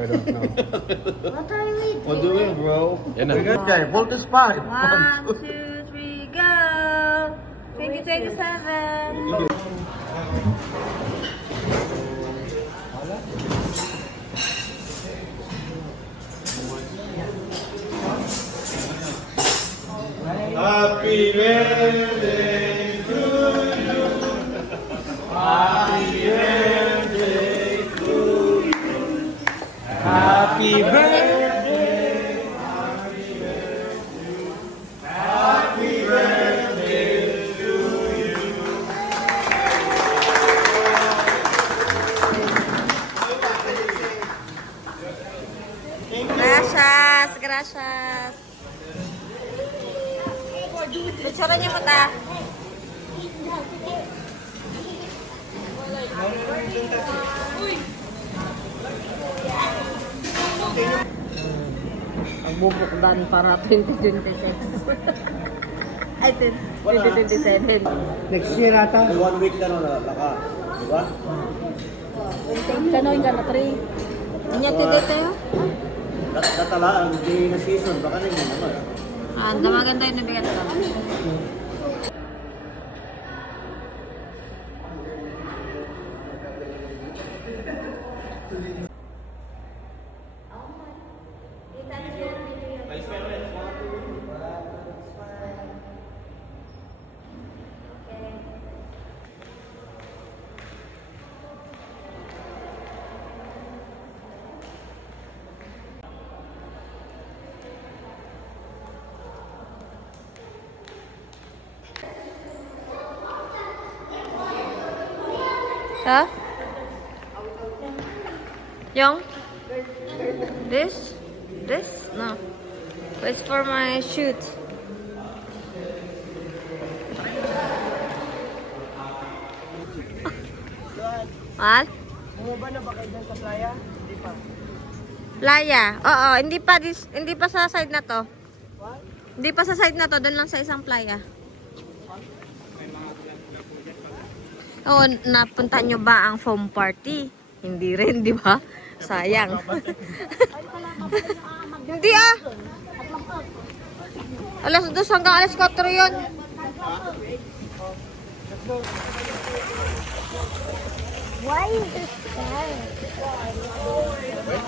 I don't know. What are we doing? What doing, bro? Yan na. Okay, voltage 5. 1, 2, 3, go! 2027! Happy birthday to you. Happy birthday to you. Happy birthday. Happy birthday. Happy birthday to you. Gracias, gracias. Picture niyo mo ta. Ang bubukdan para 2026. Ay, 2027. Next year ata. 1 week na naka. Diba? Kanoy ka na, 3. Inya tiday tayo? Datalaan, hindi na season. Baka na yun naman. Ah, damagan tayo na bigat ka. Huh? Young? This? This? No. It's for my shoot. What? Bumaba na ba kayo dyan sa playa? Hindi pa. Playa. Oo, hindi pa sa side na to. Hindi pa sa side na to, doon lang sa isang playa. Oo, napunta nyo ba ang foam party? Hindi rin, di ba? Sayang. Hindi ah. Alas 2 hanggang alas 4 yun. Why is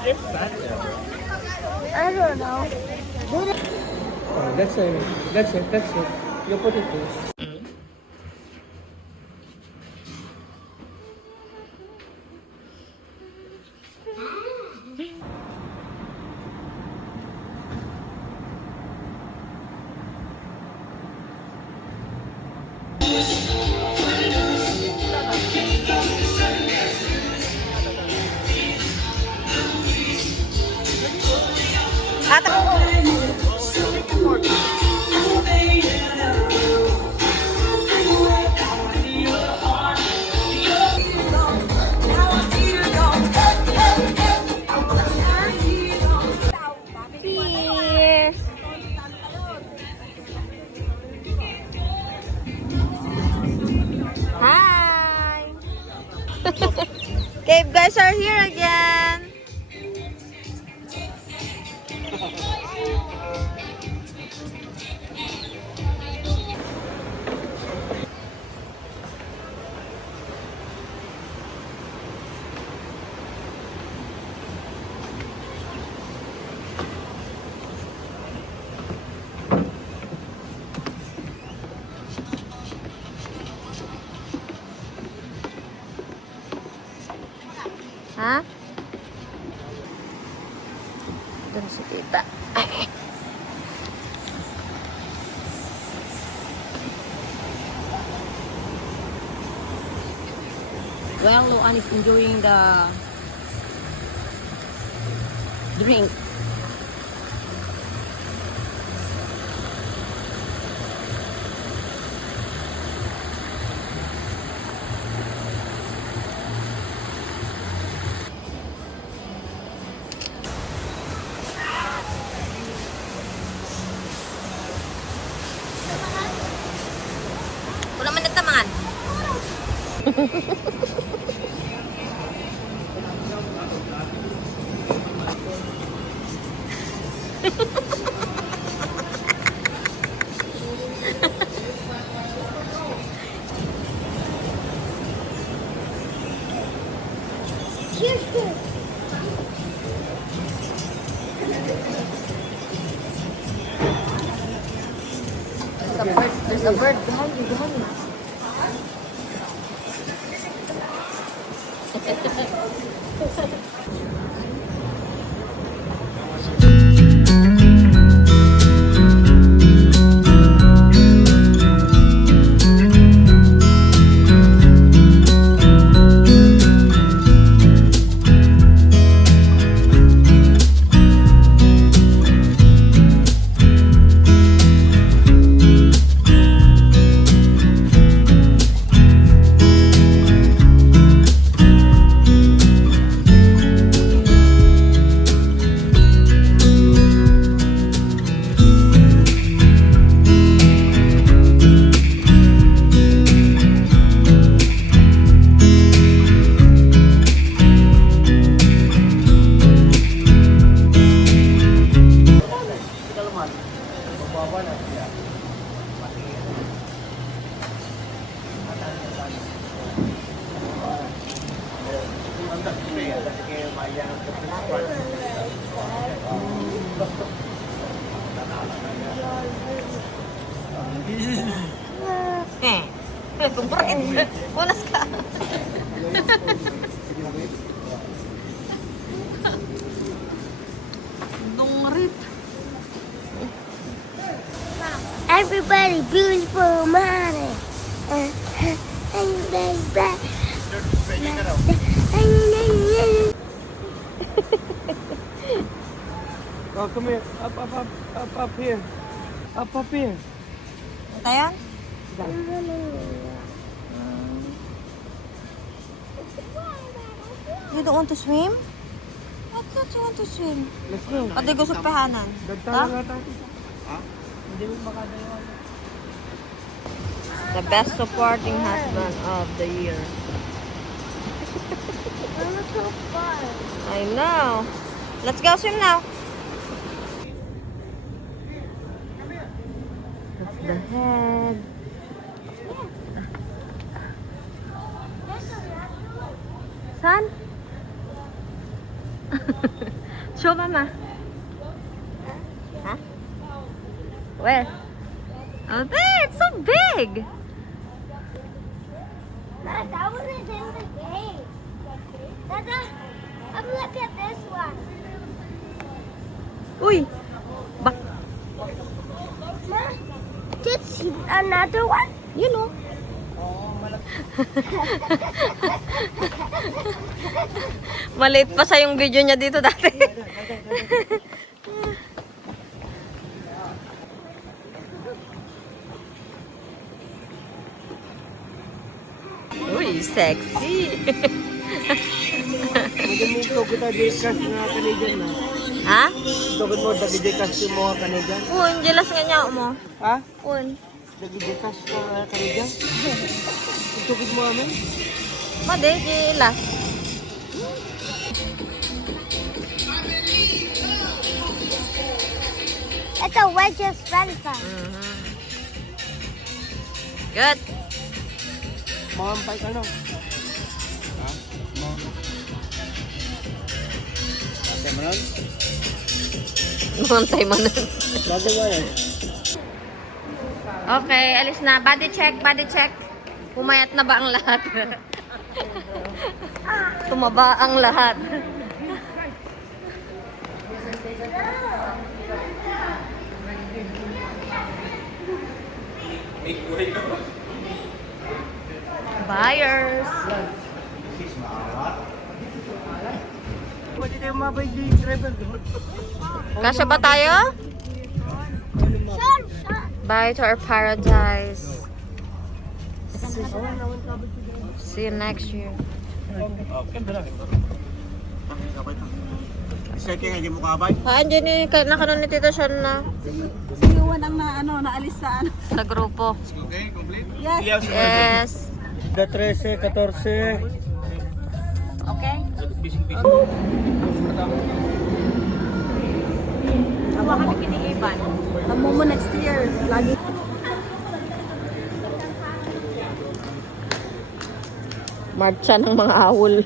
this bad? I don't know. That's it. That's it. That's it. You put it there. Cheers! Hi! Cave guys are here again. Ha? Doon si tita. Well, Luan is enjoying the drink. Wala man nagtamangan. There's a bird behind you, behind you. Kumpret. Unas ka. Dungrit. Everybody beautiful money. Oh, come here. Up here. Up here. Ito yan? You don't want to swim? What don't you want to swim? Let's go. O di gusto pahanan? Dagtalan nga tayo. Hindi mo makadayo. The best supporting husband of the year. so fun. I know. Let's go swim now. That's the head. Saan? Show mama. Huh? Where? Oh, there! It's so big! Dad, that wasn't in the game. Dada, I'm looking at this one. Uy! Bak... Ma, did you another one? You know. Maliit pa sa yung video niya dito dati. Uy, sexy. Magandang ito kita J-Cash na Canadian na. Ha? Ito mo dagi J-Cash yung mga Canadian. Un, jelas nga niya mo. Ha? Un. Dagi J-Cash na Canadian. Ito mo amin. Made, jelas. It's a wedge's Fanta. Good. Makampay ka no? Mantay mo nun. Bago ba yan? Okay, alis na. Body check, body check. Pumayat na ba ang lahat? Tumaba ang lahat. Buyers. Pwede tayo mabay driver. Kasya ba tayo? Bye to our paradise. See you next year. Siyempre nga, hindi mo kabay. Andiyan ni nakaroon ni Tito Sean na Sinuwan ang naalis sa sa grupo. Okay, complete? Yes. Yes. The 13, 14. Okay. Aba kami kiniiban. Amo mo next year. Lagi. Marcha ng mga awol.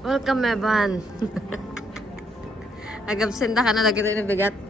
Welcome, Evan. Agabsenda ka na lagi rin ng bigat.